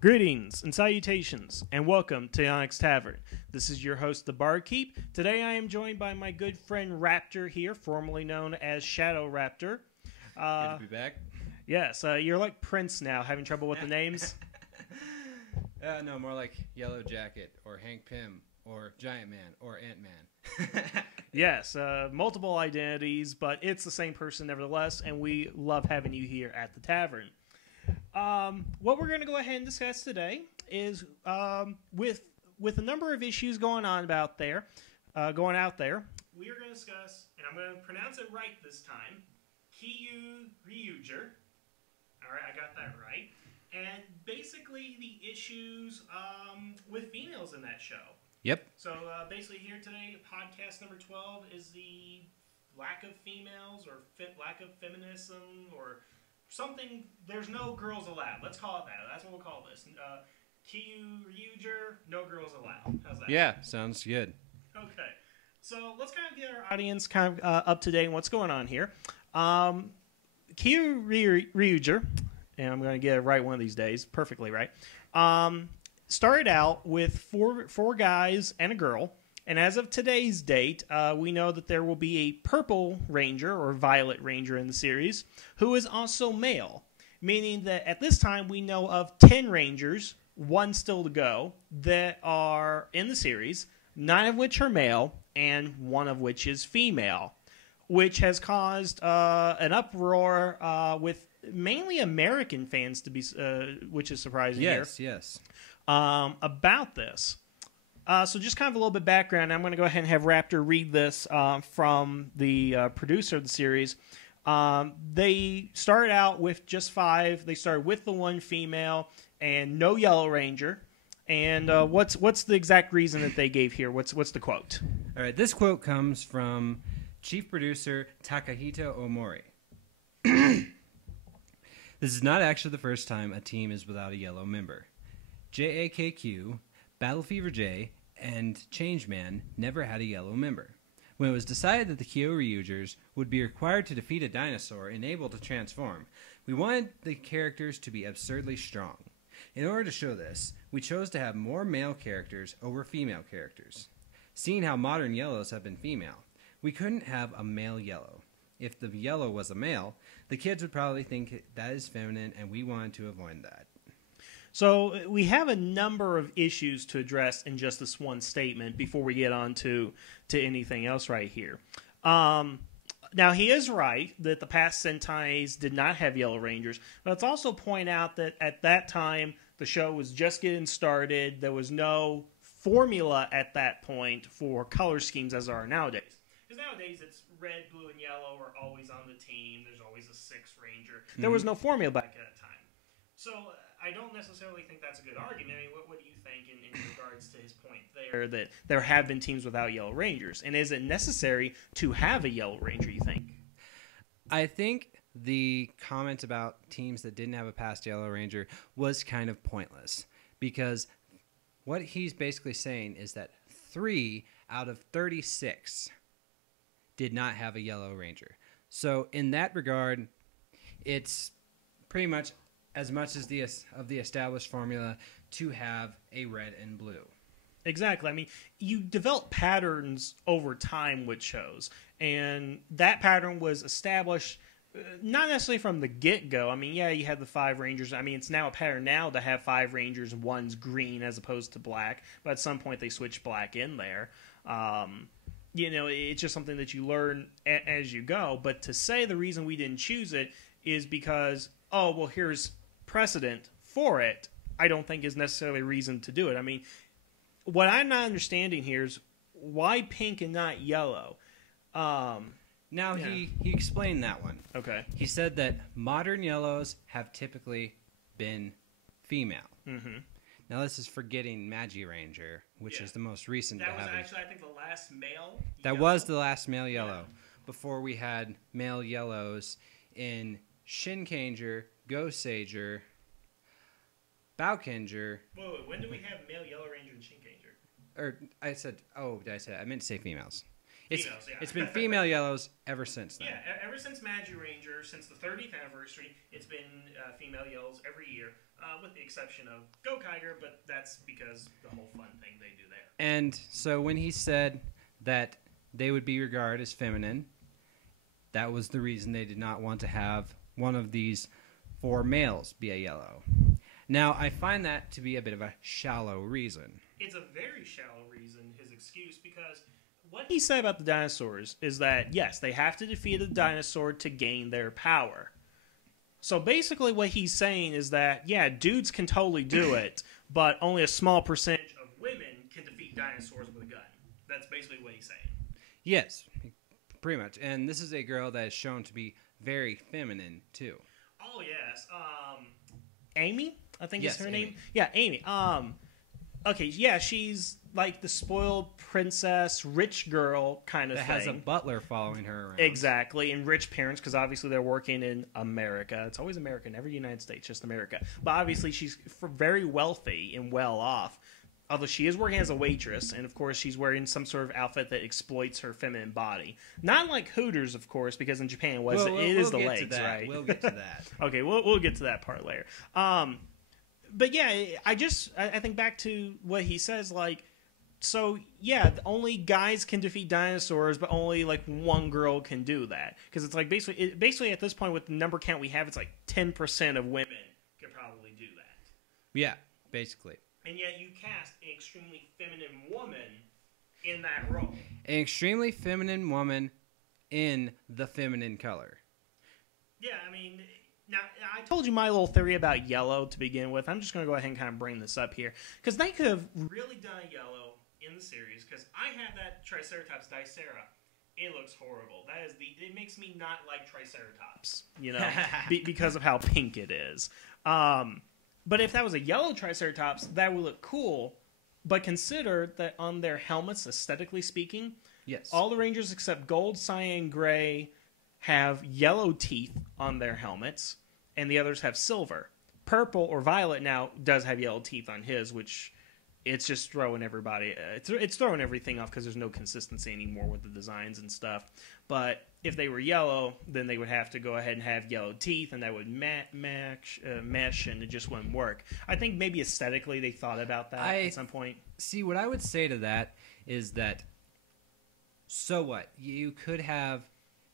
Greetings and salutations, and welcome to Onyx Tavern. This is your host, the Barkeep. Today I am joined by my good friend Raptor here, formerly known as Shadow Raptor. Good to be back. Yes, you're like Prince now, having trouble with the names? No, more like Yellow Jacket, or Hank Pym, or Giant Man, or Ant-Man. Yes, multiple identities, but it's the same person nevertheless, and we love having you here at the tavern. What we're going to go ahead and discuss today is with a number of issues going out there, we are going to discuss, and I'm going to pronounce it right this time, Kyoryuger. All right, I got that right. And basically the issues with females in that show. Yep. So basically here today, podcast number 12 is the lack of females or lack of feminism or something. There's no girls allowed. Let's call it that. That's what we'll call this. Kyoryuger, no girls allowed. How's that? Yeah, sounds good. Okay. So let's kind of get our audience kind of up to date on what's going on here. Kyoryuger, and I'm going to get it right one of these days, perfectly right, started out with four guys and a girl. And as of today's date, we know that there will be a purple ranger or violet ranger in the series who is also male, meaning that at this time we know of 10 rangers, one still to go, that are in the series, 9 of which are male and 1 of which is female, which has caused an uproar with mainly American fans to be, which is surprising here. Yes. About this. So just kind of a little bit of background. I'm going to go ahead and have Raptor read this from the producer of the series. They started out with just 5. They started with the 1 female and no Yellow Ranger. And what's the exact reason that they gave here? What's the quote? All right, this quote comes from chief producer Takahito Omori. This is not actually the first time a team is without a yellow member. JAKQ, Battle Fever J, and Changeman never had a yellow member. When it was decided that the Kyoryugers would be required to defeat a dinosaur and able to transform, we wanted the characters to be absurdly strong. In order to show this, we chose to have more male characters over female characters. Seeing how modern yellows have been female, we couldn't have a male yellow. If the yellow was a male, the kids would probably think that is feminine, and we wanted to avoid that. So we have a number of issues to address in just this one statement before we get on to anything else right here. Now, he is right that the past Sentais did not have Yellow Rangers, but let's also point out that at that time, the show was just getting started. There was no formula at that point for color schemes as there are nowadays. Because nowadays, it's red, blue, and yellow are always on the team. There's always a 6th Ranger. There was no formula back at that time. So I don't necessarily think that's a good argument. I mean, what do you think in regards to his point there that there have been teams without Yellow Rangers? And is it necessary to have a Yellow Ranger, you think? I think the comment about teams that didn't have a past Yellow Ranger was kind of pointless, because what he's basically saying is that 3 out of 36 did not have a Yellow Ranger. So in that regard, it's pretty much as much as the established formula to have a red and blue. Exactly. I mean, you develop patterns over time with shows, and that pattern was established not necessarily from the get-go. I mean, yeah, you had the 5 Rangers. I mean, it's now a pattern now to have 5 Rangers and 1's green as opposed to black, but at some point they switched black in there. It's just something that you learn as you go, but to say the reason we didn't choose it is because, oh, well, here's precedent for it, I don't think is necessarily a reason to do it. I mean, what I'm not understanding here is why pink and not yellow? He explained that one. Okay. He said that modern yellows have typically been female. Mm-hmm. Now this is forgetting Magi Ranger, which is the most recent. That was actually, I think, the last male That yellow. was the last male yellow. Before we had male yellows in Shinkanger, Go-Sager, Bowkinger. Wait, when did we have male Yellow Ranger and Shinkanger? Or did I say? I meant to say females. Females, yeah. It's been female yellows ever since then. Yeah, ever since Magi Ranger, since the 30th anniversary, it's been female yellows every year, with the exception of Gokaiger, but that's because the whole fun thing they do there. And so when he said that they would be regarded as feminine, that was the reason they did not want to have one of these 4 males be a yellow. Now, I find that to be a bit of a shallow reason. It's a very shallow reason, his excuse, because what he said about the dinosaurs is that, yes, they have to defeat a dinosaur to gain their power. So basically what he's saying is that, yeah, dudes can totally do it, but only a small percentage of women can defeat dinosaurs with a gun. That's basically what he's saying. Yes, pretty much. And this is a girl that is shown to be very feminine, too. Oh, yes. Amy, I think is her name. Amy. Yeah, Amy. Okay, yeah, she's like the spoiled princess, rich girl kind of thing. That has a butler following her around. Exactly, and rich parents, because obviously they're working in America. It's always America, never the United States, just America. But obviously she's very wealthy and well off. Although she is working as a waitress, and of course she's wearing some sort of outfit that exploits her feminine body. Not like Hooters, of course, because in Japan it is the legs, right? We'll get to that. Okay, we'll get to that part later. But yeah, I think back to what he says, like, so yeah, only guys can defeat dinosaurs, but only like one girl can do that. Because it's like basically at this point with the number count we have, it's like 10% of women can probably do that. Yeah, basically. And yet you cast an extremely feminine woman in that role. An extremely feminine woman in the feminine color. Yeah, I mean, now I told you my little theory about yellow to begin with. I'm just going to go ahead and kind of bring this up here. Because they could have really done yellow in the series. Because I have that Triceratops Dicera. It looks horrible. It makes me not like Triceratops, you know, because of how pink it is. But if that was a yellow Triceratops, that would look cool. But consider that on their helmets, aesthetically speaking, yes, all the Rangers except Gold, Cyan, Gray have yellow teeth on their helmets, and the others have silver. Purple or Violet now does have yellow teeth on his, which it's just throwing everybody. It's throwing everything off because there's no consistency anymore with the designs and stuff. But if they were yellow, then they would have to go ahead and have yellow teeth, and that would mesh, and it just wouldn't work. I think maybe aesthetically they thought about that at some point. See, what I would say to that is that, so what? You could have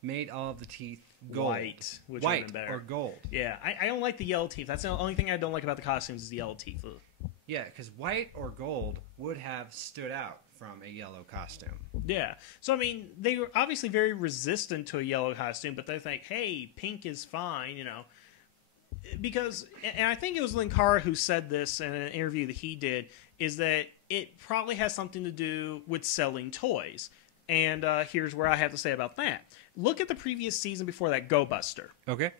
made all of the teeth gold. White, which would have been better. Or gold. Yeah, I don't like the yellow teeth. That's the only thing I don't like about the costumes is the yellow teeth. Ugh. Yeah, because white or gold would have stood out from a yellow costume. Yeah. So, I mean, they were obviously very resistant to a yellow costume, but they think, hey, pink is fine, you know. Because, and I think it was Linkara who said this in an interview that he did, is that it probably has something to do with selling toys. And here's where I have to say about that. Look at the previous season before that, Go Buster. Okay.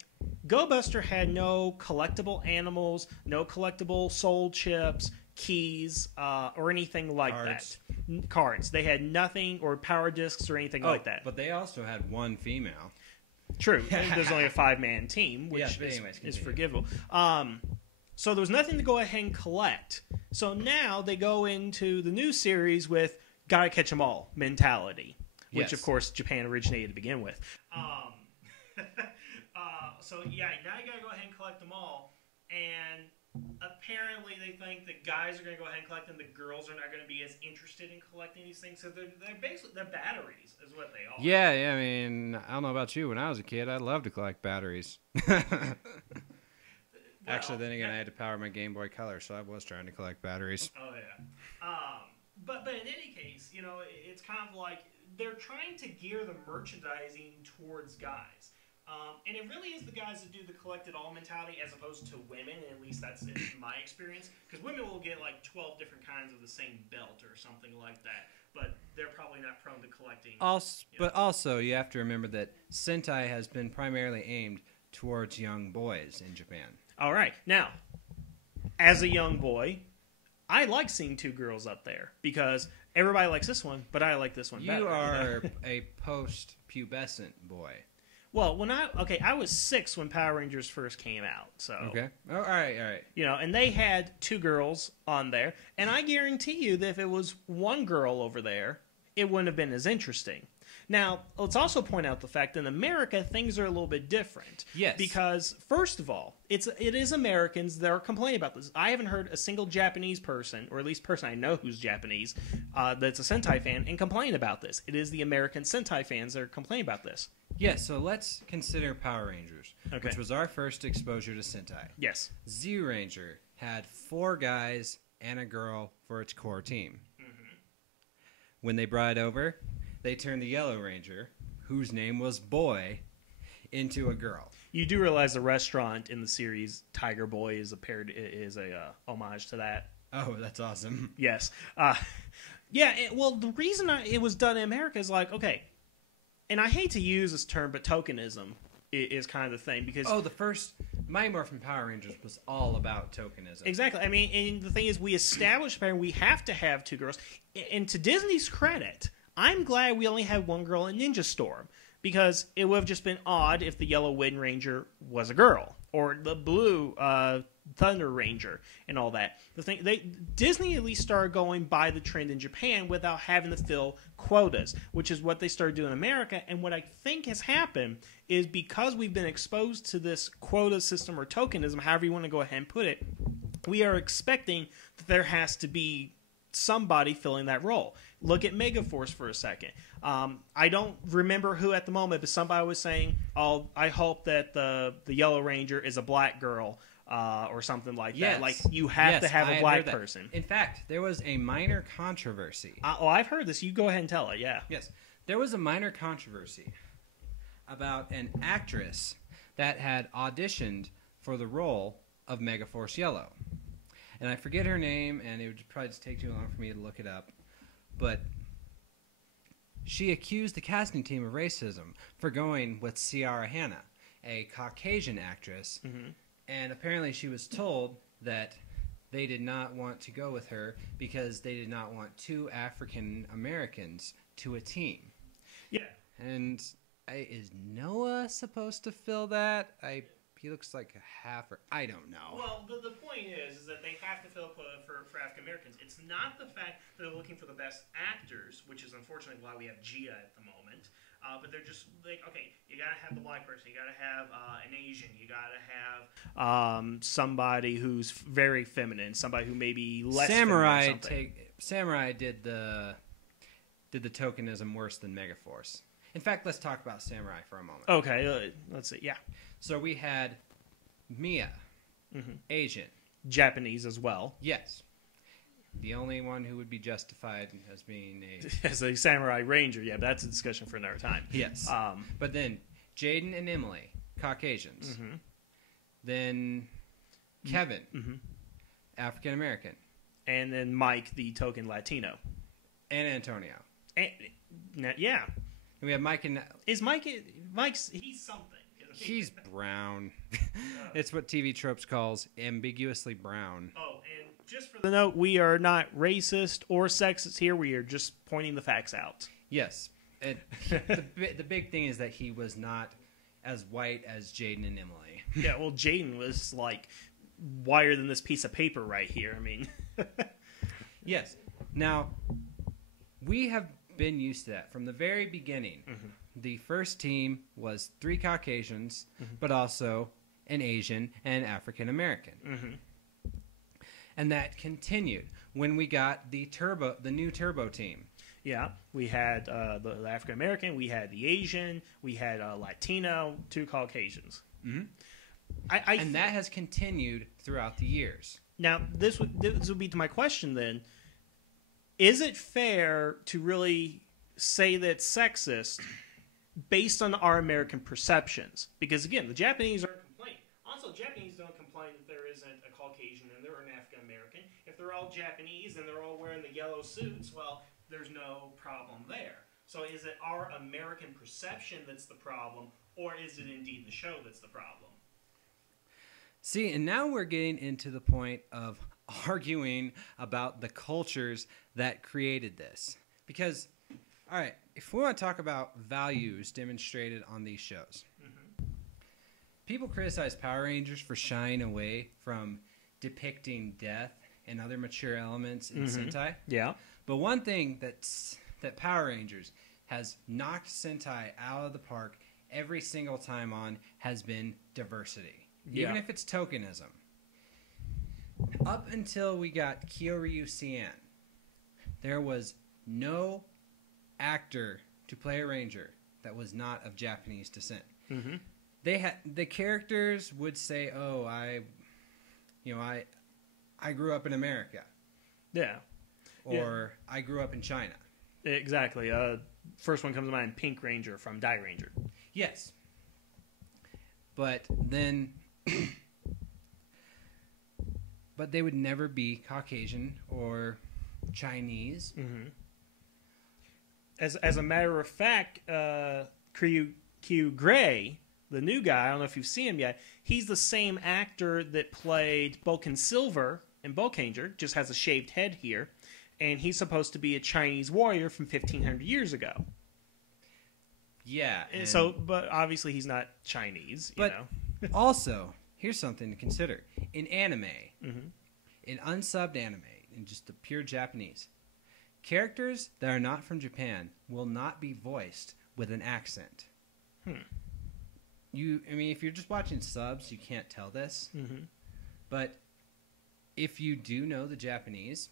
Go Buster had no collectible animals, no collectible soul chips, keys, or anything like that. Cards. They had nothing, or power discs or anything like that. But they also had one female. True. There's only a 5-man team, which is forgivable. So there was nothing to go ahead and collect. So now they go into the new series with gotta catch 'em all mentality, which of course Japan originated to begin with. So yeah, now you gotta go ahead and collect them all, and apparently they think the guys are gonna go ahead and collect them. The girls are not gonna be as interested in collecting these things. So they're basically batteries, is what they are. Yeah. I mean, I don't know about you. When I was a kid, I loved to collect batteries. Actually, then again, I had to power my Game Boy Color, so I was trying to collect batteries. Oh yeah. But in any case, you know, it's kind of like they're trying to gear the merchandising towards guys. And it really is the guys that do the collect it all mentality as opposed to women, and at least that's in my experience. Because women will get like 12 different kinds of the same belt or something like that, but they're probably not prone to collecting. But also, you have to remember that Sentai has been primarily aimed towards young boys in Japan. All right. Now, as a young boy, I like seeing two girls up there because everybody likes this one, but I like this one better. You are a post-pubescent boy. Well, I was 6 when Power Rangers first came out. So okay, all right. You know, and they had 2 girls on there, and I guarantee you that if it was one girl over there, it wouldn't have been as interesting. Now, let's also point out the fact that in America, things are a little bit different. Yes. Because, first of all, it is Americans that are complaining about this. I haven't heard a single Japanese person, or at least person I know who's Japanese, that's a Sentai fan, and complain about this. It is the American Sentai fans that are complaining about this. Yes, so let's consider Power Rangers, Okay. which was our first exposure to Sentai. Yes. Z Ranger had 4 guys and a girl for its core team. When they brought it over, they turned the Yellow Ranger, whose name was Boy, into a girl. You do realize the restaurant in the series Tiger Boy is a homage to that. Oh, that's awesome. Yes. Well, the reason it was done in America is like, okay, and I hate to use this term, but tokenism is kind of the thing because... Oh, the first Mighty Morphin Power Rangers was all about tokenism. Exactly. I mean, and the thing is, we established we have to have 2 girls. And to Disney's credit, I'm glad we only had 1 girl in Ninja Storm because it would have just been odd if the Yellow Wind Ranger was a girl or the Blue Thunder Ranger and all that. Disney at least started going by the trend in Japan without having to fill quotas, which is what they started doing in America. And what I think has happened is because we've been exposed to this quota system or tokenism, however you want to go ahead and put it, we are expecting that there has to be somebody filling that role. Look at Megaforce for a second. I don't remember who at the moment, but somebody was saying, "Oh, I hope that the Yellow Ranger is a black girl." Or something like that. Like, you have to have a black person. In fact, there was a minor controversy. I've heard this. You go ahead and tell it, yeah. Yes. There was a minor controversy about an actress that had auditioned for the role of Megaforce Yellow. And I forget her name, and it would probably just take too long for me to look it up. But she accused the casting team of racism for going with Ciara Hanna, a Caucasian actress. Mm-hmm. And apparently she was told that they did not want to go with her because they did not want 2 African Americans to a team. Yeah. And is Noah supposed to fill that? He looks like a half, or I don't know. Well, the point is that they have to fill a quota for African Americans. It's not the fact that they're looking for the best actors, which is unfortunately why we have Gia at the moment. But they're just like, okay, you gotta have the black person, you gotta have an Asian, you gotta have somebody who's very feminine, somebody who may be less feminine. Samurai did the tokenism worse than Megaforce. In fact, let's talk about Samurai for a moment. Okay, let's see. Yeah. So we had Mia, Asian, Japanese as well. Yes. The only one who would be justified as being as a Samurai Ranger, yeah, that's a discussion for another time. Yes. But then Jaden and Emily, Caucasians. Mm-hmm. Then Kevin, African American. And then Mike, the token Latino. And Antonio. Yeah. And we have Mike and... Mike's... He's something. He's brown. It's what TV Tropes calls ambiguously brown. Oh, and just for the note, we are not racist or sexist here. We are just pointing the facts out. Yes. The big thing is that he was not as white as Jaden and Emily. Yeah, well, Jaden was, like, whiter than this piece of paper right here. I mean... Yes. Now, we have been used to that from the very beginning. Mm-hmm. The first team was 3 Caucasians, but also an Asian and African American. Mm-hmm. And that continued when we got the new Turbo team. Yeah, we had the African American, we had the Asian, we had Latino, 2 Caucasians. Mm-hmm. And that has continued throughout the years. Now, this would be to my question then. Is it fair to really say that it's sexist based on our American perceptions? Because, again, the Japanese aren't complaining. Also, Japanese don't complain that there isn't a Caucasian and they're an African American. If they're all Japanese and they're all wearing the yellow suits, well, there's no problem there. So is it our American perception that's the problem, or is it indeed the show that's the problem? See, and now we're getting into the point of arguing about the cultures that created this. Because, all right, if we want to talk about values demonstrated on these shows, people criticize Power Rangers for shying away from depicting death and other mature elements in Sentai. Yeah. But one thing that Power Rangers has knocked Sentai out of the park every single time on has been diversity. Even if it's tokenism. Up until we got Kyoryuger, there was no actor to play a ranger that was not of Japanese descent. Mm-hmm. The characters would say, "Oh, I grew up in America." Yeah. Or I grew up in China. Exactly. First one comes to mind, Pink Ranger from Die Ranger. Yes. But then but they would never be Caucasian or Chinese. Mm-hmm. As a matter of fact, Q Gray, the new guy, I don't know if you've seen him yet, he's the same actor that played Bulkin Silver in Bulkanger, just has a shaved head here, and he's supposed to be a Chinese warrior from 1,500 years ago. Yeah. And so, but obviously he's not Chinese, you know. Also, here's something to consider. In anime, mm-hmm. in unsubbed anime, in just the pure Japanese, characters that are not from Japan will not be voiced with an accent. If you're just watching subs, you can't tell this. Mm-hmm. But if you do know the Japanese,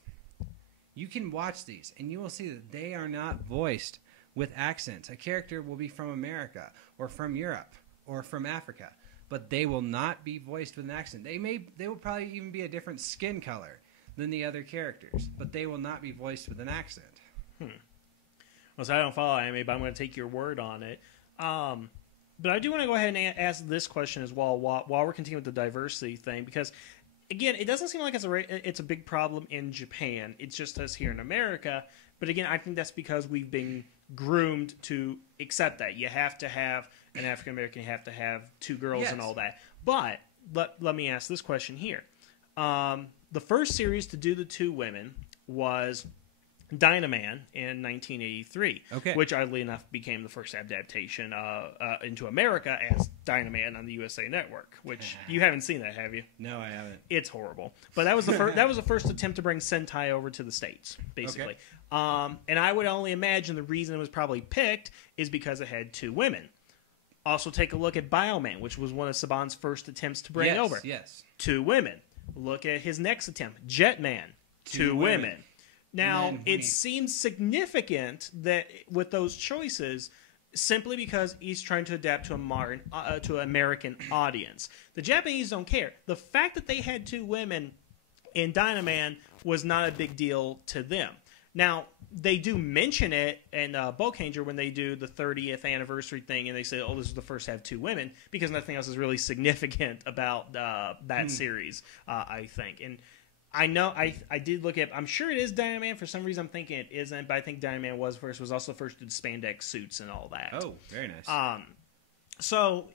you can watch these and you will see that they are not voiced with accents. A character will be from America or from Europe or from Africa, but they will not be voiced with an accent. They will probably even be a different skin color than the other characters, but they will not be voiced with an accent. Well, so I don't follow anime, but I'm going to take your word on it. But I do want to go ahead and ask this question as well while we're continuing with the diversity thing, because again, it doesn't seem like it's a big problem in Japan. It's just us here in America. But again, I think that's because we've been groomed to accept that. You have to have an African American, you have to have two girls and all that. But let me ask this question here. The first series to do the two women was Dynaman in 1983, which oddly enough became the first adaptation into America as Dynaman on the USA Network. Which you haven't seen that, have you? No, I haven't. It's horrible. But that was the first. That was the first attempt to bring Sentai over to the States, basically. And I would only imagine the reason it was probably picked is because it had two women. Also, take a look at Bioman, which was one of Saban's first attempts to bring over. Yes, two women. Look at his next attempt, Jetman, two women. Now, it seems significant that with those choices, simply because he's trying to adapt to an American audience. The Japanese don't care. The fact that they had two women in Dynaman was not a big deal to them. Now, they do mention it in Bulkanger when they do the 30th anniversary thing, and they say, oh, this is the first to have two women, because nothing else is really significant about that series, I think. And I know I did look at. I'm sure it is Dynaman. For some reason, I'm thinking it isn't, but I think Dynaman was first. Was also first to spandex suits and all that. Oh, very nice. So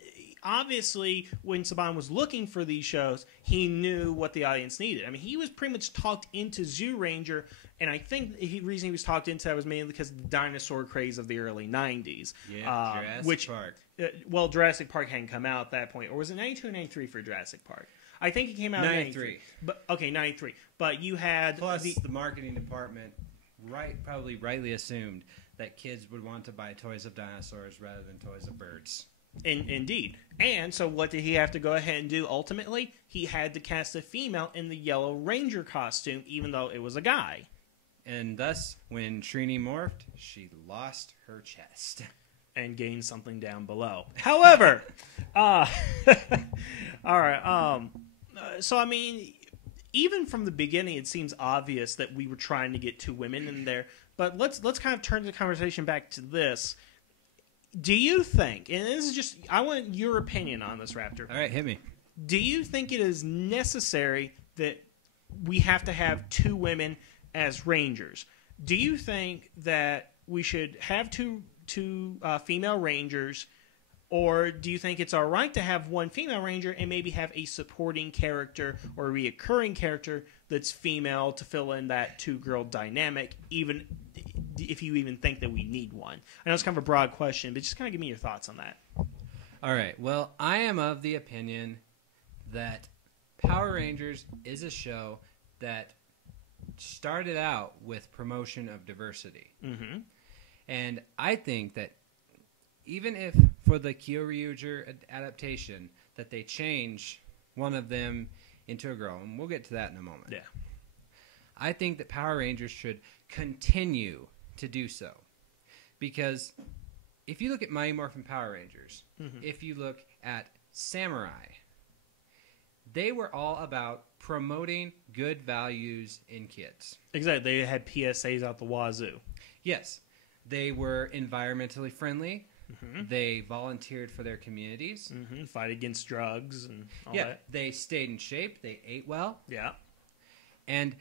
obviously, when Saban was looking for these shows, he knew what the audience needed. I mean, he was pretty much talked into Zoo Ranger, and I think the reason he was talked into that was mainly because of the dinosaur craze of the early '90s. Yeah, Jurassic Park. Jurassic Park hadn't come out at that point, or was it '92 or '93 for Jurassic Park? I think it came out in 93. But okay, 93. But you had plus the marketing department probably rightly assumed that kids would want to buy toys of dinosaurs rather than toys of birds. Indeed. And so what did he have to go ahead and do ultimately? He had to cast a female in the Yellow Ranger costume, even though it was a guy. And thus, when Trini morphed, she lost her chest. And gained something down below. However, all right. So I mean, even from the beginning, it seems obvious that we were trying to get two women in there. But let's kind of turn the conversation back to this. Do you think, and this is just, I want your opinion on this, Raptor. All right, hit me. Do you think it is necessary that we have to have two women as Rangers? Do you think that we should have two female Rangers, or do you think it's all right to have one female Ranger and maybe have a supporting character or a reoccurring character that's female to fill in that two-girl dynamic, even if you even think that we need one? I know it's kind of a broad question, but just kind of give me your thoughts on that. All right. Well, I am of the opinion that Power Rangers is a show that started out with promotion of diversity. Mm-hmm. And I think that even if for the Kyoryuger adaptation that they change one of them into a girl, and we'll get to that in a moment. Yeah. I think that Power Rangers should continue to do so. Because if you look at Mighty Morphin Power Rangers, if you look at Samurai, they were all about promoting good values in kids. Exactly. They had PSAs out the wazoo. Yes. They were environmentally friendly. They volunteered for their communities. Fight against drugs and all that. They stayed in shape. They ate well. Yeah. And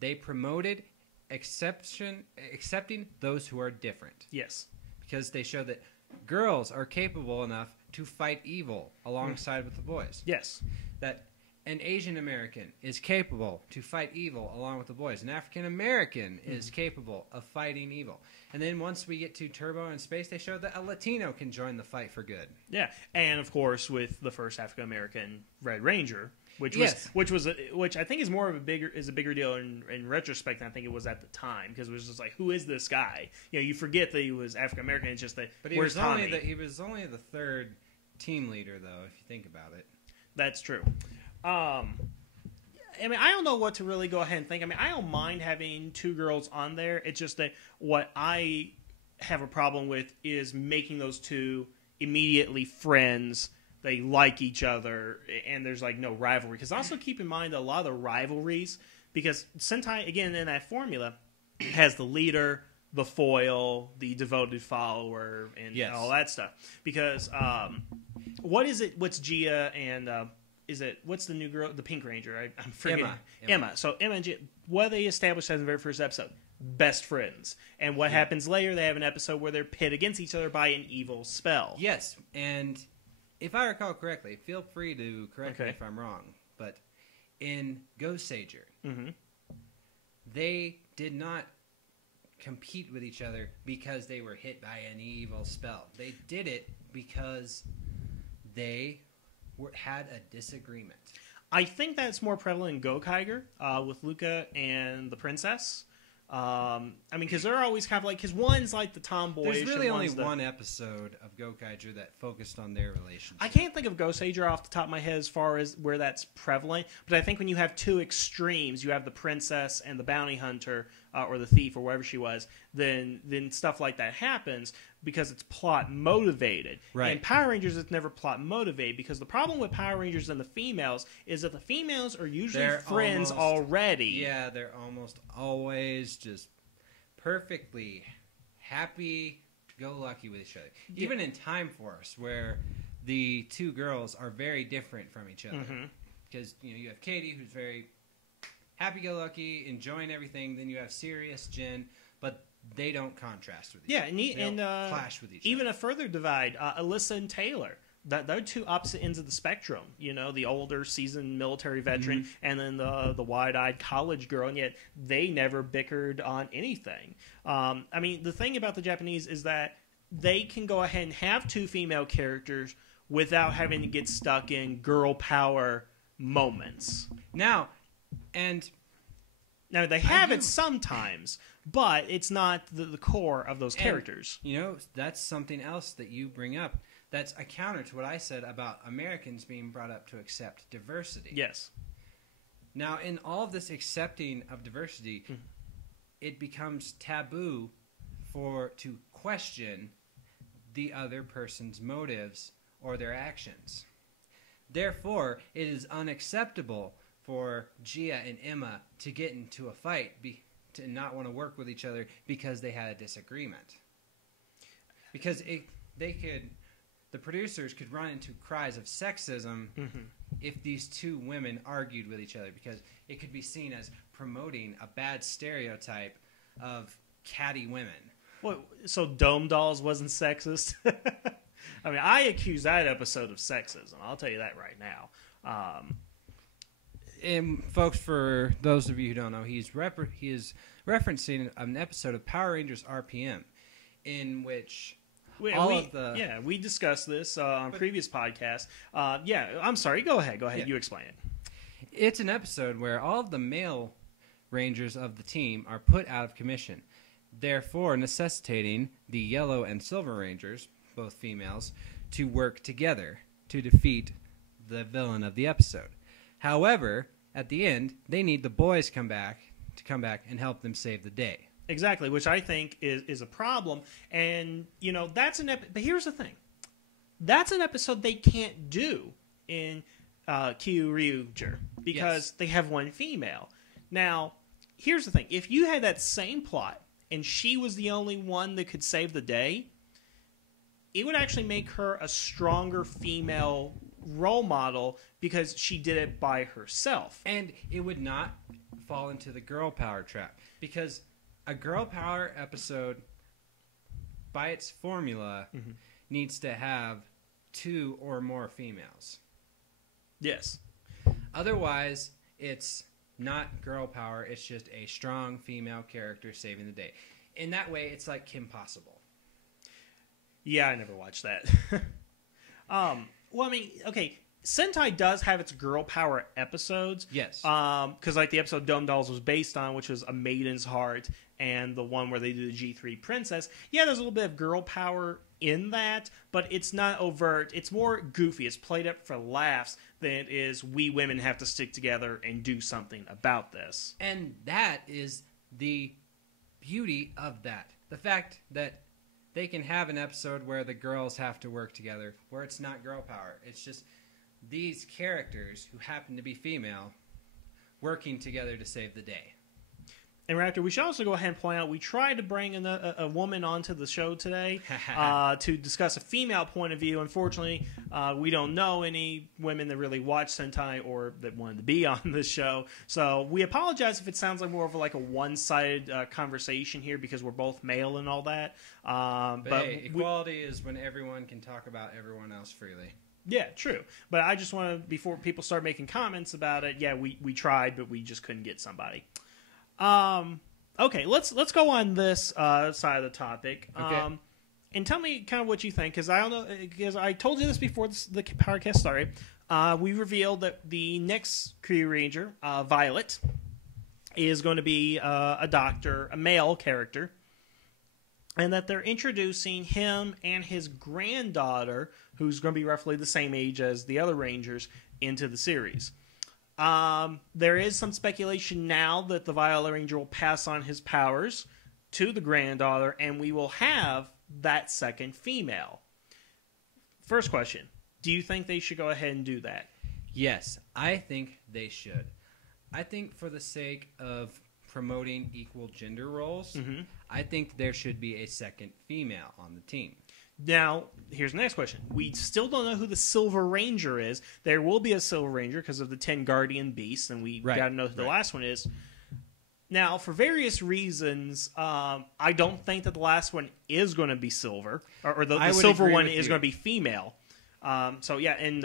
they promoted accepting those who are different. Yes. Because they show that girls are capable enough to fight evil alongside with the boys. Yes. That an Asian American is capable to fight evil along with the boys. An African American is capable of fighting evil. And then once we get to Turbo and Space, they show that a Latino can join the fight for good. Yeah, and of course with the first African American Red Ranger, which I think is more of a bigger deal in retrospect than I think it was at the time, because it was just like, who is this guy? You know, you forget that he was African American. It's just that he was only the third team leader, though, if you think about it. That's true. I mean, I don't know what to really go ahead and think. I mean, I don't mind having two girls on there. It's just that what I have a problem with is making those two immediately friends. They like each other, and there's like no rivalry. Because also keep in mind that a lot of the rivalries, because Sentai, again, in that formula, has the leader, the foil, the devoted follower, and all that stuff. Because what is it? What's Gia and what's the new girl, the Pink Ranger? I'm forgetting. Emma. So Emma and Gia, what they established as the very first episode? Best friends. And what happens later? They have an episode where they're pit against each other by an evil spell. Yes, and if I recall correctly, feel free to correct me if I'm wrong, but in Ghost Sager, they did not compete with each other because they were hit by an evil spell. They did it because they had a disagreement. I think that's more prevalent in Gokaiger with Luca and the princess. I mean, because they're always kind of like, because one's like the tomboyish. There's really only one episode of Gokaiger that focused on their relationship. I can't think of Ghost Sager off the top of my head as far as where that's prevalent, but I think when you have two extremes, you have the princess and the bounty hunter, or the thief, or wherever she was, then stuff like that happens because it's plot motivated. Right. And Power Rangers, it's never plot motivated, because the problem with Power Rangers and the females is that the females are usually friends already. Yeah, they're almost always just perfectly happy-go-lucky with each other. Even in Time Force, where the two girls are very different from each other. Because you have Katie, who's very happy-go-lucky, enjoying everything. Then you have Sirius, Jen, but they don't contrast with each other. Yeah, and clash with each even other. a further divide, Alyssa and Taylor. They're two opposite ends of the spectrum. You know, the older, seasoned military veteran, and then the wide-eyed college girl, and yet they never bickered on anything. I mean, the thing about the Japanese is that they can go ahead and have two female characters without having to get stuck in girl power moments. Now they have it sometimes, but it's not the core of those characters. That's something else that you bring up. That's a counter to what I said about Americans being brought up to accept diversity. Yes. Now, in all of this accepting of diversity, it becomes taboo to question the other person's motives or their actions. Therefore, it is unacceptable for Gia and Emma to get into a fight, to not want to work with each other because they had a disagreement. Because the producers could run into cries of sexism if these two women argued with each other, because it could be seen as promoting a bad stereotype of catty women. What, so Dome Dolls wasn't sexist? I mean, I accuse that episode of sexism. I'll tell you that right now. And folks, for those of you who don't know, he is referencing an episode of Power Rangers RPM in which we discussed this on previous podcasts. I'm sorry. Go ahead. Yeah. You explain it. It's an episode where all of the male Rangers of the team are put out of commission, therefore necessitating the Yellow and Silver Rangers, both females, to work together to defeat the villain of the episode. However, at the end, they need the boys to come back and help them save the day. Exactly, which I think is a problem. And, that's but here's the thing. That's an episode they can't do in Kyoryuger because they have one female. Now, here's the thing. If you had that same plot and she was the only one that could save the day, it would actually make her a stronger female role model because she did it by herself. And it would not fall into the girl power trap because a girl power episode, by its formula, needs to have 2 or more females. Yes. Otherwise, it's not girl power. It's just a strong female character saving the day. In that way, it's like Kim Possible. Yeah, I never watched that. Well, I mean, okay, Sentai does have its girl power episodes. Yes. Because like the episode Dome Dolls was based on, which was A Maiden's Heart, and the one where they do the G3 Princess. Yeah, there's a little bit of girl power in that, but it's not overt. It's more goofy. It's played up for laughs than it is we women have to stick together and do something about this. And that is the beauty of that. The fact that they can have an episode where the girls have to work together, where it's not girl power. It's just these characters who happen to be female working together to save the day. And Raptor, we should also go ahead and point out we tried to bring a woman onto the show today to discuss a female point of view. Unfortunately, we don't know any women that really watch Sentai or that wanted to be on this show. So we apologize if it sounds like more of a one-sided conversation here because we're both male and all that. But hey, equality is when everyone can talk about everyone else freely. Yeah, true. But I just want to, before people start making comments about it, yeah, we tried, but we just couldn't get somebody. Okay, let's go on this side of the topic. Okay. And tell me kind of what you think, because I don't know, because I told you this before the podcast started. We revealed that the next Kyoryuger, Violet, is going to be a doctor, a male character, and that they're introducing him and his granddaughter, who's going to be roughly the same age as the other Rangers, into the series. There is some speculation now that the Violet Ranger will pass on his powers to the granddaughter, and we will have that second female. First question, do you think they should go ahead and do that? Yes, I think they should. I think for the sake of promoting equal gender roles, I think there should be a second female on the team. Now, here's the next question. We still don't know who the Silver Ranger is. There will be a Silver Ranger because of the 10 Guardian Beasts, and we got to know who the last one is. Now, for various reasons, I don't think that the last one is going to be silver, or the silver one is going to be female. So, yeah, and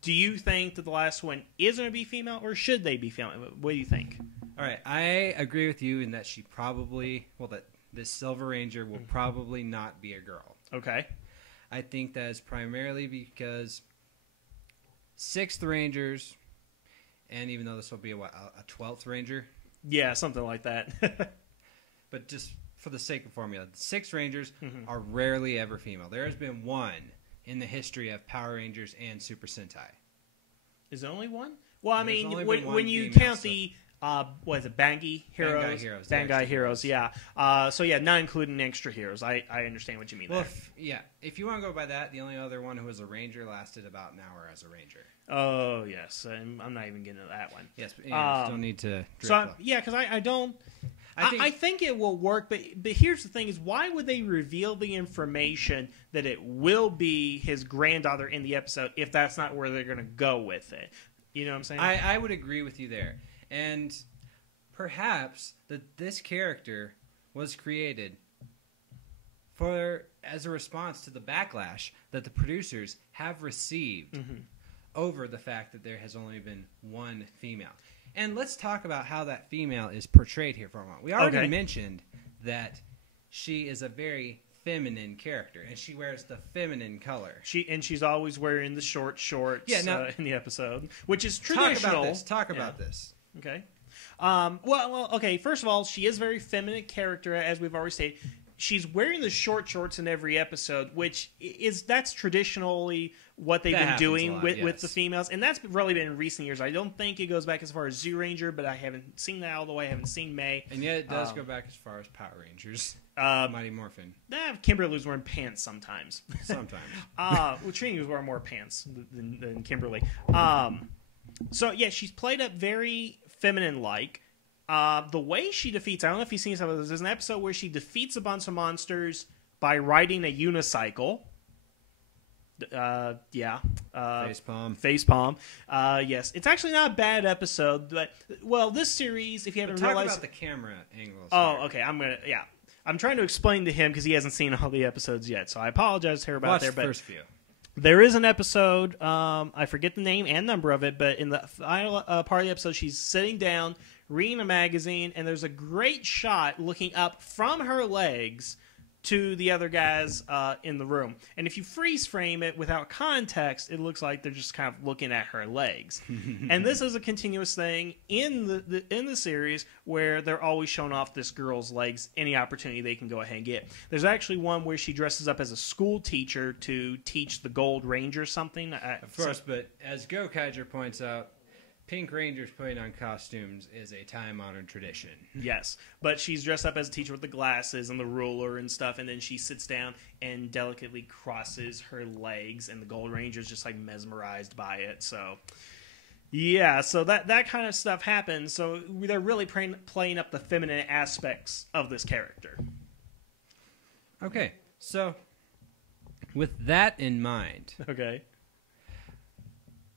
do you think that the last one is going to be female, or should they be female? What do you think? All right, I agree with you in that she probably, that this Silver Ranger will probably not be a girl. Okay. I think that is primarily because 6th Rangers, and even though this will be a 12th Ranger? Yeah, something like that. But just for the sake of formula, the 6th Rangers are rarely ever female. There has been one in the history of Power Rangers and Super Sentai. Is there only one? Well, I mean, when you female, count the... what is it, Bangai Heroes? Bangai Heroes, yeah. So, yeah, not including extra heroes. I understand what you mean there. If you want to go by that, the only other one who was a Ranger lasted about an hour as a Ranger. Oh, yes. I'm not even getting to that one. Yes, but don't need to... because I don't... I think it will work, but here's the thing is, why would they reveal the information that it will be his granddaughter in the episode if that's not where they're going to go with it? You know what I'm saying? I would agree with you there. And perhaps that this character was created as a response to the backlash that the producers have received over the fact that there has only been one female. And let's talk about how that female is portrayed here for a moment. We already mentioned that she is a very feminine character, and she wears the feminine color. She's always wearing the shorts in the episode, which is traditional. Talk about this. Okay. Okay. First of all, she is a very feminine character, as we've already stated. She's wearing the short shorts in every episode, that's traditionally what they've been doing with the females, and that's really been in recent years. I don't think it goes back as far as Zoo Ranger, but I haven't seen that all the way. I haven't seen May, and yet it does go back as far as Power Rangers, Mighty Morphin. Kimberly was wearing pants sometimes. Sometimes. Trini was wearing more pants than Kimberly. So yeah, she's played up very feminine-like. The way she defeats, I don't know if you've seen some of this, there's an episode where she defeats a bunch of monsters by riding a unicycle. Facepalm. Yes. It's actually not a bad episode, but, this series, if you haven't realized... Talk about the camera angles. Oh, okay. I'm trying to explain to him because he hasn't seen all the episodes yet, so I apologize to her about there. Watch the first few. There is an episode, I forget the name and number of it, but in the final part of the episode, she's sitting down, reading a magazine, and there's a great shot looking up from her legs to the other guys in the room. And if you freeze frame it without context, it looks like they're just kind of looking at her legs. And this is a continuous thing in the series where they're always showing off this girl's legs any opportunity they can go ahead and get. There's actually one where she dresses up as a school teacher to teach the Gold Ranger something. Of course, but as Go Kaiser points out, Pink Rangers putting on costumes is a time-honored tradition. Yes, but she's dressed up as a teacher with the glasses and the ruler and stuff, and then she sits down and delicately crosses her legs, and the Gold Ranger's just like mesmerized by it. So, yeah, so that kind of stuff happens. So they're really playing up the feminine aspects of this character. Okay, so with that in mind, okay,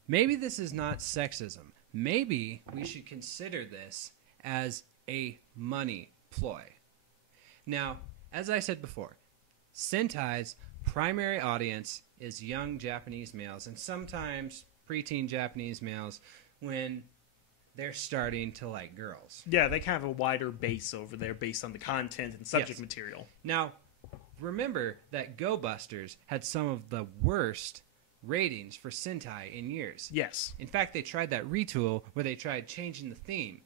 maybe this is not sexism. Maybe we should consider this as a money ploy. Now, as I said before, Sentai's primary audience is young Japanese males and sometimes preteen Japanese males when they're starting to like girls. Yeah, they kind of have a wider base over there based on the content and subject material. Now, remember that Go Busters had some of the worst ratings for Sentai in years. Yes. In fact, they tried that retool where they tried changing the theme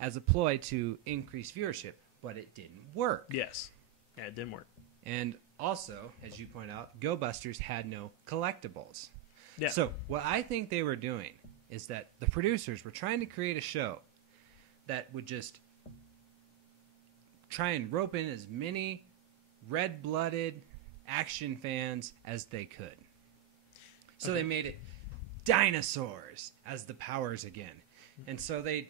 as a ploy to increase viewership, but it didn't work. Yes. Yeah, it didn't work. And also, as you point out, Go Busters had no collectibles. Yeah. So what I think they were doing is that the producers were trying to create a show that would just try and rope in as many red-blooded action fans as they could. So they made it dinosaurs as the powers again. And so they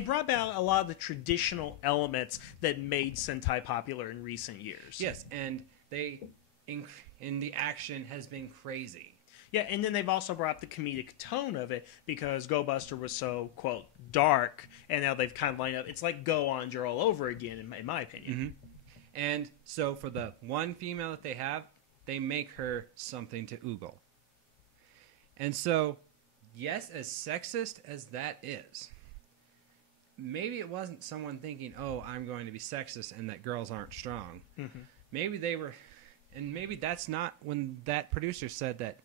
brought out a lot of the traditional elements that made Sentai popular in recent years. Yes, and in the action has been crazy. Yeah, and then they've also brought up the comedic tone of it because Go Buster was so, quote, dark, and now they've kind of lined up. It's like Go Onger all over again, in my opinion. Mm-hmm. And so for the one female that they have, they make her something to oogle. And so, yes, as sexist as that is, maybe it wasn't someone thinking, oh, I'm going to be sexist and that girls aren't strong. Mm-hmm. Maybe they were, and maybe that's not when that producer said that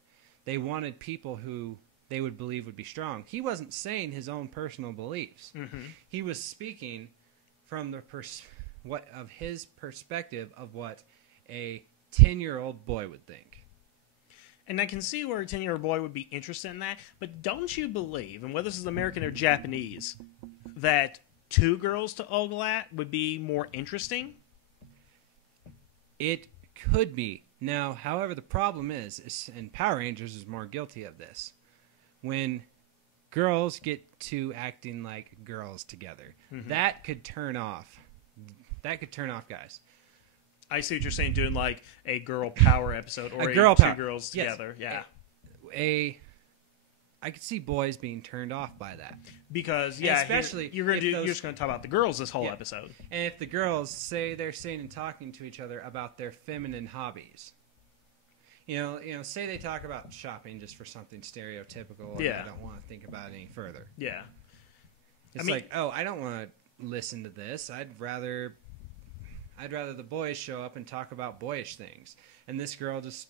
they wanted people who they would believe would be strong. He wasn't saying his own personal beliefs. Mm-hmm. He was speaking from the his perspective of what a 10-year-old boy would think. And I can see where a 10-year-old boy would be interested in that, but don't you believe, and whether this is American or Japanese, that two girls to ogle at would be more interesting? It could be. Now, however, the problem is, and Power Rangers is more guilty of this, when girls get to acting like girls together, that could turn off. That could turn off guys. I see what you're saying, doing like a girl power episode or two girls together. Yes. Yeah. I could see boys being turned off by that. Because, especially you're just going to talk about the girls this whole episode. And if the girls say they're saying and talking to each other about their feminine hobbies. You know, say they talk about shopping just for something stereotypical and I don't want to think about it any further. Yeah. It's like, oh, I don't want to listen to this. I'd rather the boys show up and talk about boyish things. And this girl just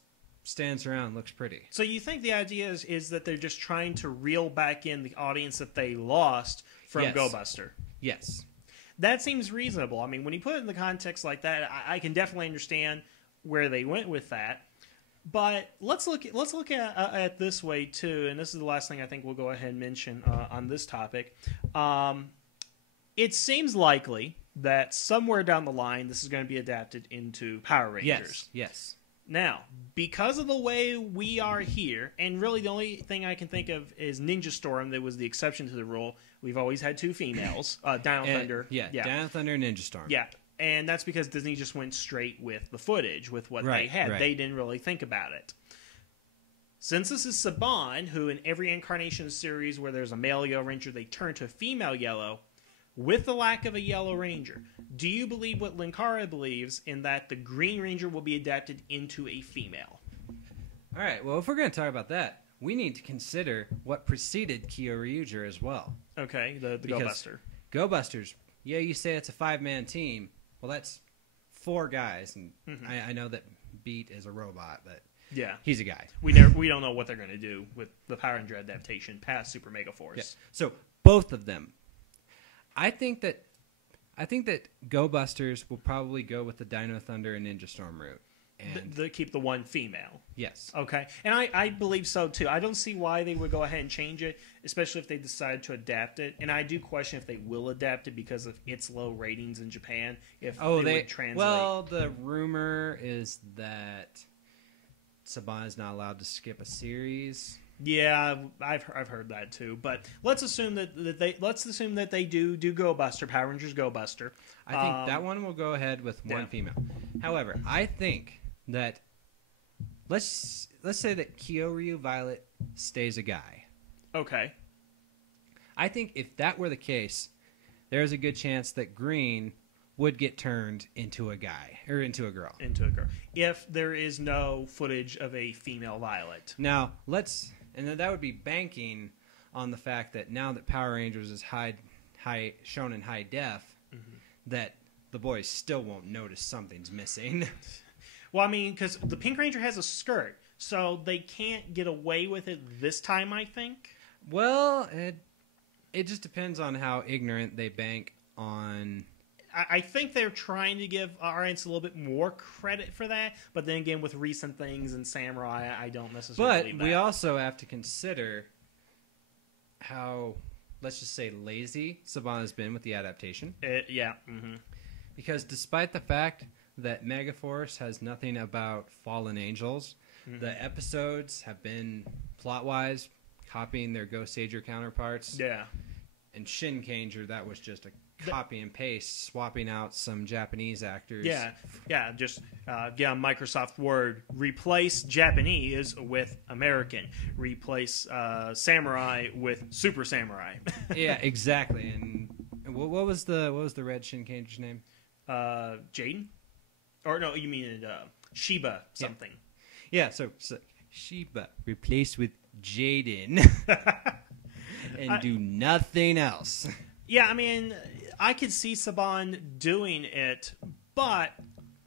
stands around, looks pretty. So you think the idea is that they're just trying to reel back in the audience that they lost from Yes. Go Buster? Yes. That seems reasonable. I mean, when you put it in the context like that, I can definitely understand where they went with that. But let's look at this way too, and this is the last thing I think we'll go ahead and mention on this topic. It seems likely that somewhere down the line, this is going to be adapted into Power Rangers. Yes. Now, because of the way we are here, and really the only thing I can think of is Ninja Storm that was the exception to the rule. We've always had 2 females, Dino Thunder. Yeah, Dino Thunder and Ninja Storm. Yeah, and that's because Disney just went straight with the footage, with what they had. Right. They didn't really think about it. Since this is Saban, who in every incarnation series where there's a male Yellow Ranger, they turn to a female Yellow, with the lack of a Yellow Ranger, do you believe what Linkara believes in that the Green Ranger will be adapted into a female? All right, well, if we're going to talk about that, we need to consider what preceded Kyoryuger as well. Okay, the Go Buster. Go Busters, yeah, you say it's a 5-man team. Well, that's 4 guys, and I know that Beat is a robot, but yeah, he's a guy. We don't know what they're going to do with the Power Ranger adaptation past Super Mega Force. Yeah. So both of them. I think that Go Busters will probably go with the Dino Thunder and Ninja Storm route. And They keep the one female. yes. Okay. And I believe so, too. I don't see why they would go ahead and change it, especially if they decide to adapt it. And I do question if they will adapt it because of its low ratings in Japan, if they would translate. Well, the rumor is that Saban is not allowed to skip a series. Yeah, I've heard that too. But let's assume that they do Go Buster, Power Rangers Go Buster. I think that one will go ahead with one female. However, I think that let's say that Kyoryu Violet stays a guy. Okay. I think if that were the case, there's a good chance that Green would get turned into a guy or into a girl. If there is no footage of a female Violet. Now, and then that would be banking on the fact that now that Power Rangers is shown in high def, that the boys still won't notice something's missing. Well, I mean, because the Pink Ranger has a skirt, so they can't get away with it this time, I think. Well, it just depends on how ignorant they bank on. I think they're trying to give RNs a little bit more credit for that, but then again, with recent things in Samurai, I don't necessarily believe that. But we also have to consider how, let's just say, lazy Saban has been with the adaptation. Yeah. Because despite the fact that Megaforce has nothing about fallen angels, the episodes have been, plot-wise, copying their Ghost Sager counterparts. Yeah. And Shinkanger, that was just a copy and paste, swapping out some Japanese actors. Yeah. Just Microsoft Word, replace Japanese with American, replace Samurai with Super Samurai. Yeah, exactly. And what was the red Shinkanger's name? Jaden, or no, you mean Shiba something? Yeah. So Shiba replaced with Jaden, and do nothing else. Yeah, I mean, I could see Saban doing it, but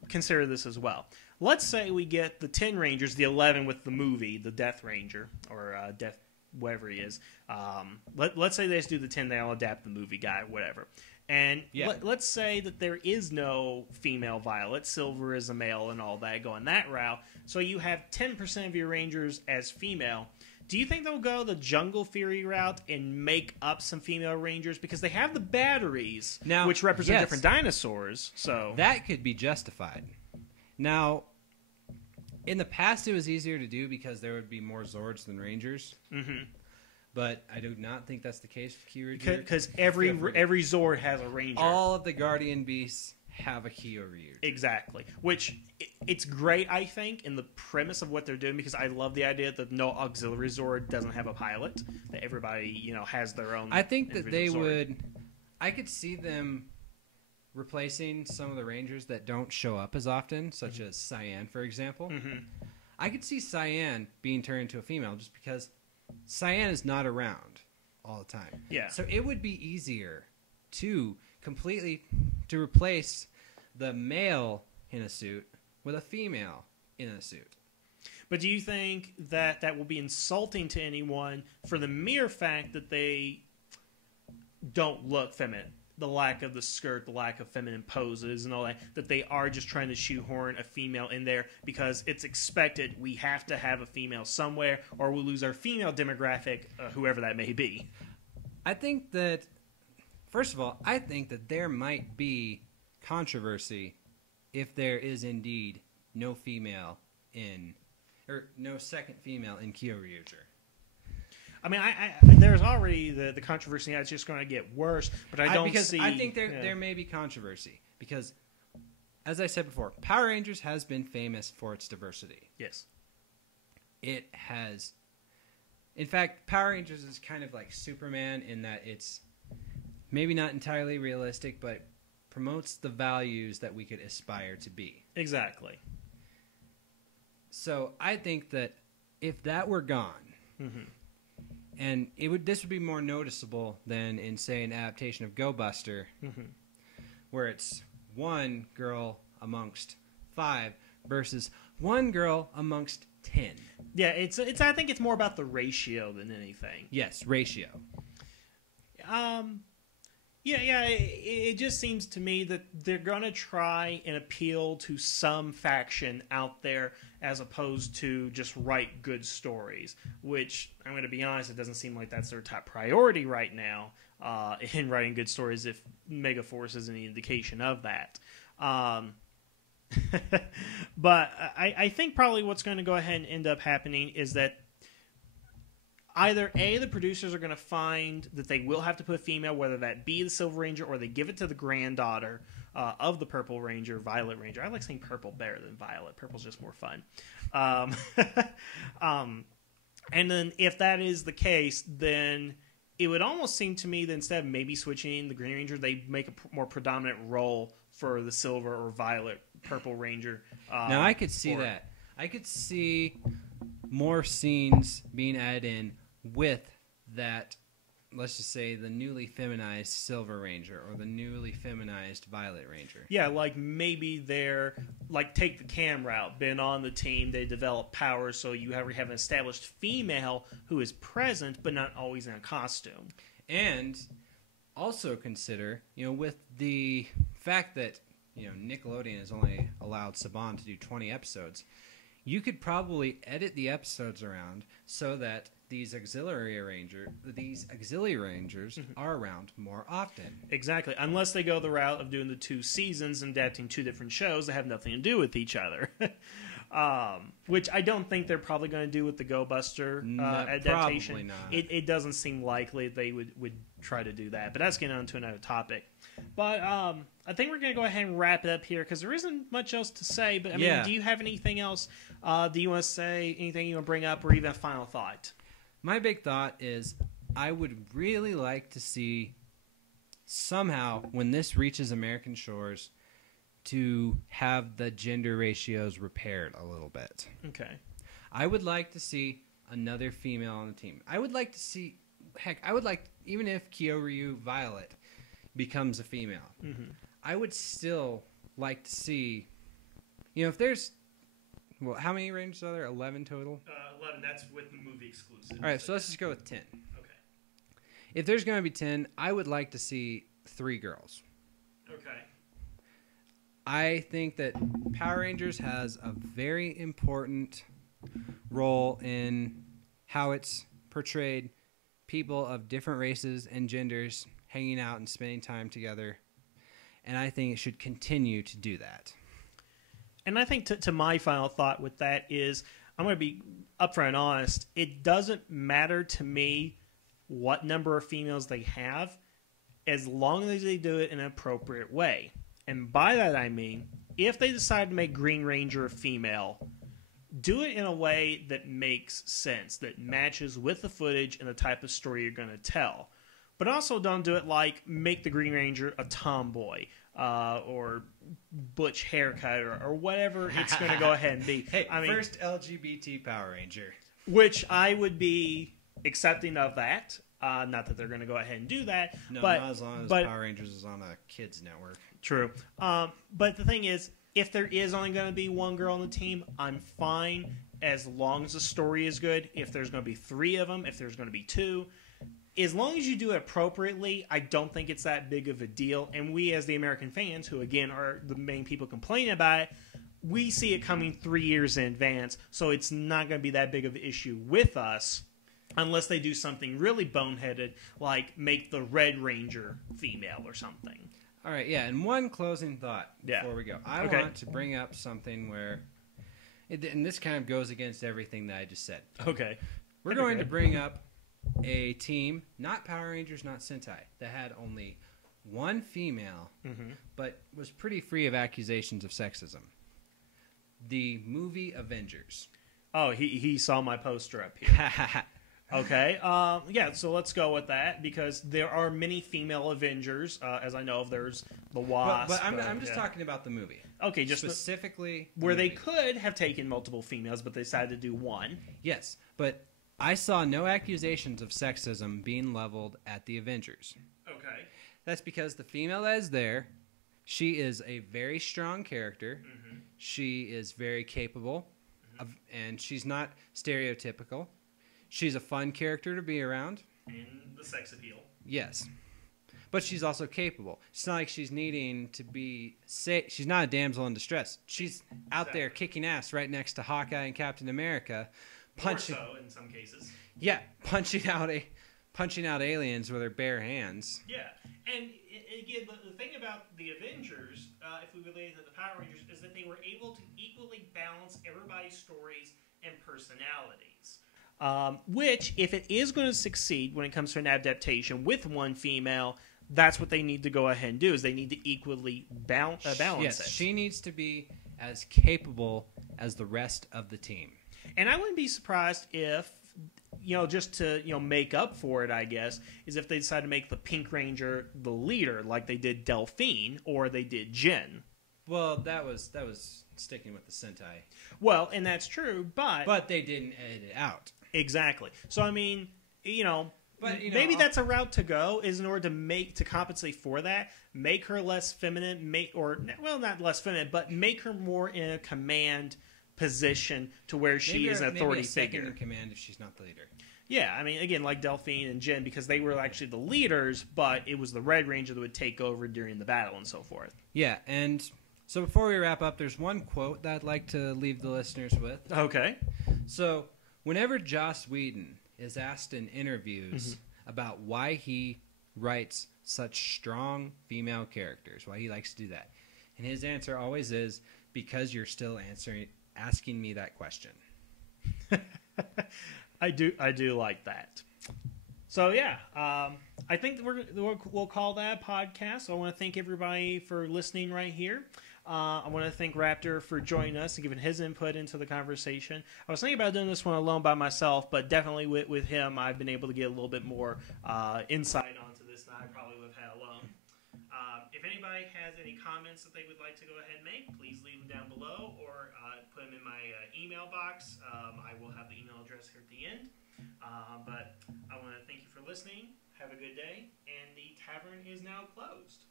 consider this as well. Let's say we get the 10 Rangers, the 11 with the movie, the Death Ranger, or Death, whatever he is. Let's say they just do the 10, they'll adapt the movie guy, whatever. And let's say that there is no female Violet, Silver is a male and all that, going that route. So you have 10% of your Rangers as female. Do you think they'll go the Jungle Fury route and make up some female Rangers? Because they have the batteries, now, which represent different dinosaurs. So that could be justified. Now, in the past, it was easier to do because there would be more Zords than Rangers. But I do not think that's the case with Kyoryuger. Because every Zord has a Ranger. All of the Guardian Beasts have a Kyoryuger. Exactly. Which, it's great, I think, in the premise of what they're doing, because I love the idea that no auxiliary Zord doesn't have a pilot, that everybody, has their own. I think that they Zord. would. I could see them replacing some of the Rangers that don't show up as often, such as Cyan, for example. I could see Cyan being turned into a female just because Cyan is not around all the time. Yeah. So it would be easier to completely replace the male in a suit with a female in a suit. But do you think that that will be insulting to anyone for the mere fact that they don't look feminine? The lack of the skirt, the lack of feminine poses and all that, that they are just trying to shoehorn a female in there because it's expected we have to have a female somewhere or we'll lose our female demographic, whoever that may be. I think that, first of all, I think that there might be controversy if there is indeed no female in, or no second female in Kyoryuger. I mean, there's already the controversy. It's just going to get worse, but I don't see... I think there may be controversy because, as I said before, Power Rangers has been famous for its diversity. Yes. It has... In fact, Power Rangers is kind of like Superman in that it's maybe not entirely realistic, but promotes the values that we could aspire to be. Exactly. So I think that if that were gone... Mm-hmm. And this would be more noticeable than in, say, an adaptation of Go Buster, mm-hmm. where it's one girl amongst 5 versus one girl amongst 10. Yeah, it's. I think it's more about the ratio than anything. Yes, ratio. Yeah. It just seems to me that they're going to try and appeal to some faction out there as opposed to just write good stories, which, I'm going to be honest, it doesn't seem like that's their top priority right now in writing good stories, if Megaforce is any indication of that. But I think probably what's going to go ahead and end up happening is that either A, the producers are going to find that they will have to put a female, whether that be the Silver Ranger or they give it to the granddaughter of the Purple Ranger, Violet Ranger. I like saying purple better than violet. Purple's just more fun. And then if that is the case, then it would almost seem to me that instead of maybe switching the Green Ranger, they make a more predominant role for the Silver or Violet Purple Ranger. Now, I could see that. I could see more scenes being added in with that, let's just say, the newly feminized Silver Ranger or the newly feminized Violet Ranger. Yeah, like maybe they're, like, take the Cam route, been on the team, they develop powers, so you have an established female who is present but not always in a costume. And also consider, with the fact that, Nickelodeon has only allowed Saban to do 20 episodes, you could probably edit the episodes around so that these auxiliary rangers mm-hmm. are around more often. Exactly, unless they go the route of doing the 2 seasons and adapting 2 different shows that have nothing to do with each other. Which I don't think they're probably going to do with the Go Buster adaptation. Probably not. It doesn't seem likely they would try to do that. But that's getting on to another topic. But I think we're going to go ahead and wrap it up here because there isn't much else to say. But I mean, do you have anything else? Do you want to say anything you want to bring up, or even a final thought? My big thought is I would really like to see somehow, when this reaches American shores, to have the gender ratios repaired a little bit. Okay. I would like to see another female on the team. I would like to see, even if Kyoryu Violet becomes a female, mm-hmm. I would still like to see, if there's, how many Rangers are there? 11 total? 11, that's with the movie exclusive. All right, so let's just go with 10. Okay. If there's going to be 10, I would like to see 3 girls. Okay. I think that Power Rangers has a very important role in how it's portrayed people of different races and genders hanging out and spending time together. And I think it should continue to do that. And I think to my final thought with that is, I'm going to be upfront and honest, it doesn't matter to me what number of females they have, as long as they do it in an appropriate way. And by that I mean, if they decide to make Green Ranger a female, do it in a way that makes sense, that matches with the footage and the type of story you're going to tell. But also don't do it like make the Green Ranger a tomboy or butch haircut or whatever it's going to go ahead and be. Hey, first LGBT Power Ranger. Which I would be accepting of that. Not that they're going to go ahead and do that. No, but, not as long as Power Rangers is on a kids network. True. But the thing is, if there is only going to be one girl on the team, I'm fine as long as the story is good. If there's going to be 3 of them, if there's going to be 2, as long as you do it appropriately, I don't think it's that big of a deal. And we, as the American fans, who again are the main people complaining about it, we see it coming 3 years in advance, so it's not going to be that big of an issue with us unless they do something really boneheaded, like make the Red Ranger female or something. All right, yeah, and one closing thought before we go. I want to bring up something where, and this kind of goes against everything that I just said. Okay. We're going to bring up a team, not Power Rangers, not Sentai, that had only one female, but was pretty free of accusations of sexism. The movie Avengers. Oh, he saw my poster up here. Okay, yeah, so let's go with that, because there are many female Avengers, as I know of. There's the Wasp. But I'm just talking about the movie. Okay, just specifically where they could have taken multiple females, but they decided to do one. Yes, but I saw no accusations of sexism being leveled at the Avengers. Okay. That's because the female that is there, she is a very strong character. She is very capable, and she's not stereotypical. She's a fun character to be around. And the sex appeal. Yes. But she's also capable. It's not like she's needing to be... she's not a damsel in distress. She's out there kicking ass right next to Hawkeye and Captain America. More so in some cases. Yeah, punching out aliens with her bare hands. Yeah. And again, the thing about the Avengers, if we relate it to the Power Rangers, is that they were able to equally balance everybody's stories and personalities. Which, if it is going to succeed when it comes to an adaptation with one female, that's what they need to go ahead and do, is they need to equally balance yes, it. She needs to be as capable as the rest of the team. And I wouldn't be surprised if, just to, make up for it, I guess, is if they decide to make the Pink Ranger the leader, like they did Delphine, or they did Jen. Well, that was sticking with the Sentai. Well, and that's true, but they didn't edit it out. Exactly. So, I mean, maybe that's a route to go, is in order to compensate for that, make her less feminine, not less feminine, but make her more in a command position to where she is an authority figure. Second in command if she's not the leader. Yeah, I mean, again, like Delphine and Jen, because they were actually the leaders, but it was the Red Ranger that would take over during the battle and so forth. Yeah, and so before we wrap up, there's one quote that I'd like to leave the listeners with. Okay. So, whenever Joss Whedon is asked in interviews about why he writes such strong female characters, why he likes to do that, and his answer always is, because you're still asking me that question. I do like that. So yeah, I think we'll call that a podcast. So I want to thank everybody for listening right here. I want to thank Raptor for joining us and giving his input into the conversation. I was thinking about doing this one alone by myself, but definitely with him, I've been able to get a little bit more insight onto this than I probably would have had alone. If anybody has any comments that they would like to go ahead and make, please leave them down below or put them in my email box. I will have the email address here at the end. But I want to thank you for listening. Have a good day. And the tavern is now closed.